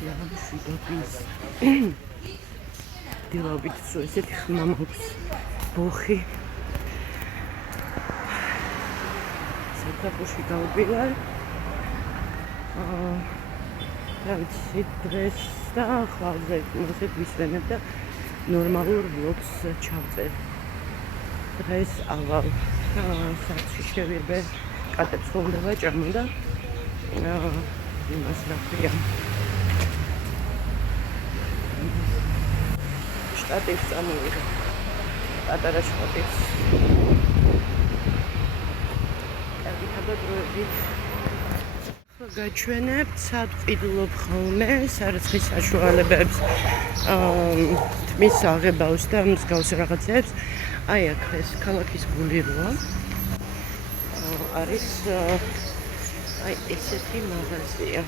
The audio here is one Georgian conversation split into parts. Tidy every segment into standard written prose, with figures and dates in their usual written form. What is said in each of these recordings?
შვიდობის დილობით სულ ესეთი ხმა მაქვს ბოხი საფრთხეში გავბილარ რა ვიცი დღეს და ხვალზე მოსეთ ვისვენებ და ნორმალურ ვლოგს ჩავწერ დღეს ავალ საათში შევირბე კატებს ხომ უნდა ვაჭამო და იმას რა ქვია შტატივს წამოვიდა პატარა შტატივს დაგითაბადროებით გაჩვენებთ სად ვყიდულობ ხოლმე სარაცხის საშუალებებს თმის აღებავს და მსგავს რაღაცებს აი აქ ეს ქალაქის გულიროა არის აი ესეთი მაღაზია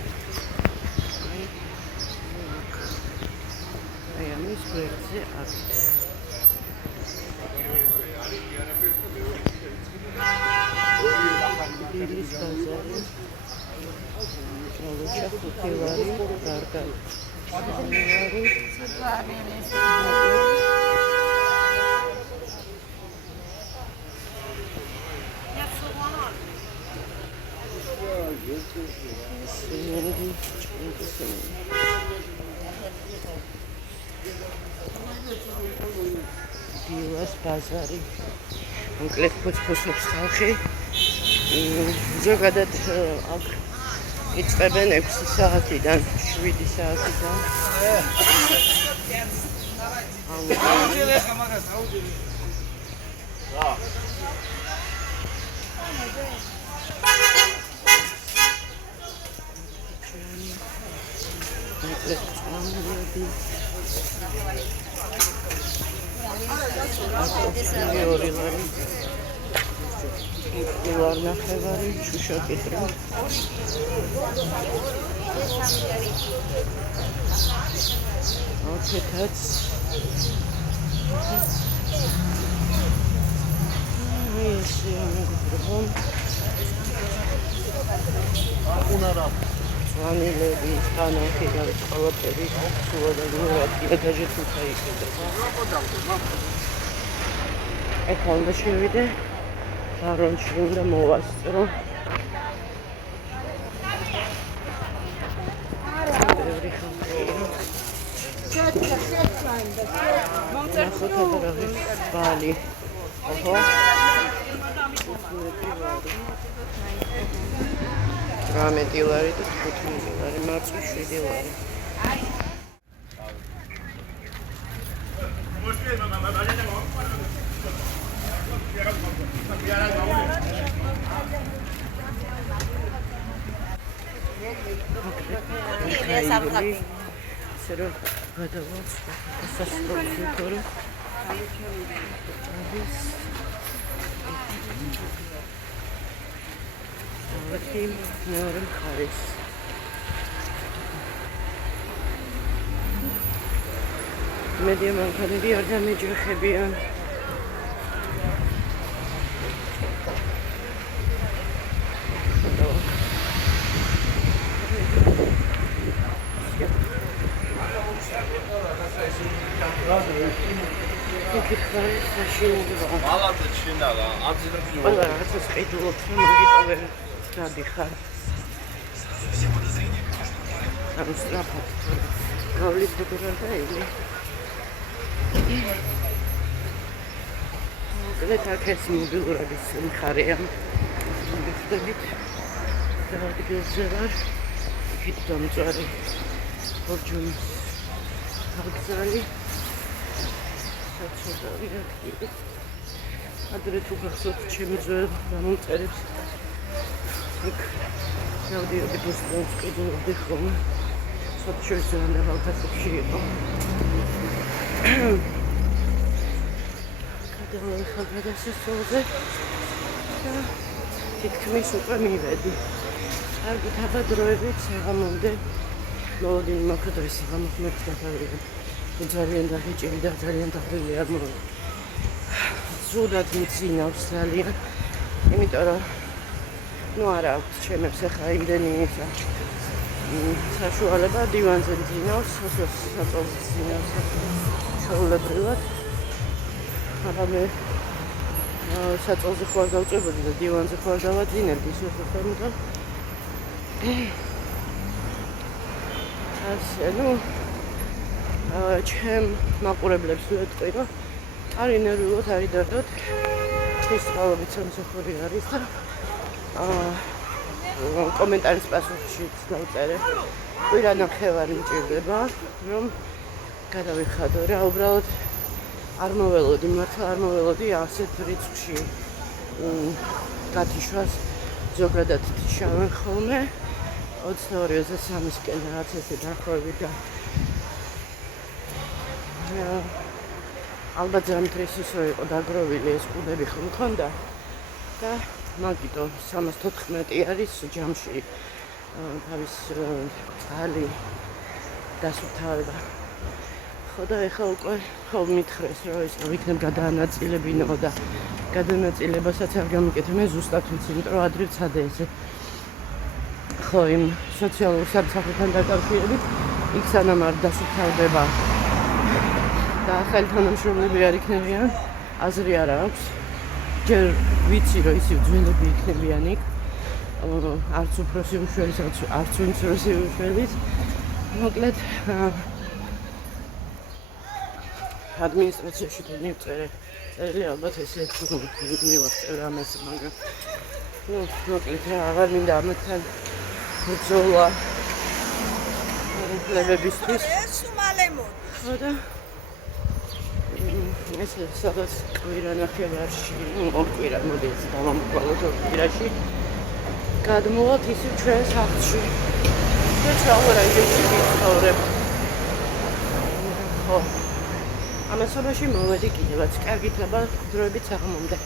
აი ამის გვერდზე არის დილის ბაზარი ალოჩა ხუთივარი გარდა ხუთივარი დილას ბაზარი მოკლედ ფოცფოსობს ხალხი ზოგადად აქ იწყებენ 6 საათიდან 7 საათიდან ლარი ნახევარი შუშაკიტრი ათეთაც ესე ამერბომ უნარა ვანილები თანახი და ყველაფერი სულადად მოაქვს დაჟე თუთა იქნება ეხლა უნდა შევიდე ბარონში უნდა მოვასწრო ბალი ოჰო 18 ლარი და 15 ლარი მარცხი 7 ლარი Сера გადავალ სასწრაფო თორე აი მეორე მხარეს მედია მანქანები არ დამეჯახებიან მალაძე ჩინალა აძინებს ყველა რაღაცას ყიდულობს რომ მაგიტოვე გადიხარ ანუ სწრაფად გავლის ფოტოგრაფიები მოკლედ აქ ეს მობილურების მხარეა ვიხდებით და ადგილზე ვარ იქით დამწვარი ფორჯუნის ვокзали საწოდავი აქტივი ადრე თუ გახსოვთ ჩემი ძველ გამომწერებს იქ ნავდიოდი ბუსტონს ყიდულობდი ხოლმე სოციალურ ზონებში იყო გადავალი ხალხადასასწორზე და თითქმის უკვე მივედი კარგი თავადროებით საღამომდე მოვიდნენ მოკრდრის საღამოს გადავიღე ძალიან დაღიჭილი და ძალიან დაღლილი არ მოვა ზუდად მიცინავს ძალიან იმიტომ რომ ნუ არა აქვს ჩემებს ახლა იმდენი საშუალება დივანზე ძინავს, საწოლზე ძინავს ჩვეულებრივად. მაგრამ მე საწოლზე ხوار გავწევდი და დივანზე ხوار დავაძინებდი ისე და ასე, ჩემ მაყურებლებს ვეთქვი, რომ არის ნერვიულად, არის დარდოთ. ის წყალობით სამსახური არის და კომენტარის პასუხში დავწერე. კვირა ნახევარი მჭირდება, რომ გადავიხადო რა, უბრალოდ არ მოველოდი, მართლა არ მოველოდი ასეთ რიცხვში გათიშვას ზოგადად თიშავენ ხოლმე 22-23-ისკენ რაღაც ესე დაახლოებით და ალბათ ზამთრის ისე იყო დაგროვილი ეს კუდები ხომ მქონდა და მაგიტო 314 არის ჯამში თავის ძალი დასუფთავება. ხო და ეხლა უკვე ხომ მითხრეს რომ ეს ვიქნებ გადაანაწილებინო და გადანაწილებასაც არ გამიკეთე მე ზუსტად ვიცი, იმიტომ რომ ადრე ვცადე ესე ხო იმ სოციალურ სამსახურთან დაკავშირებით იქ სანამ არ დასუფთავდება და ახალი თანამშრომლები არ იქნებიან, აზრი არ აქვს. ჯერ ვიცი რომ ისევ ძველები იქნებიან იქ, არც უფროსი უშველის, არც უმცროსი უშველის. მოკლედ ადმინისტრაციაში თუ მივწერე წერილი ალბათ ესე მივახწევ რამეს, მაგრამ მოკლედ აღარ მინდა ამათთან ბრძოლა უფლებებისთვის. ხო და ეს სადაც კვირა ნახევარში, კვირა მოდი ეს დავამოყვალოთ კვირაში გადმოვთ ისევ ჩვენ სახლში. და ჩავარაიდებში ვიცხოვრებ. ხო. ამასობაში მოვედი კიდევაც. კარგით, აბა დროებით საღამომდე.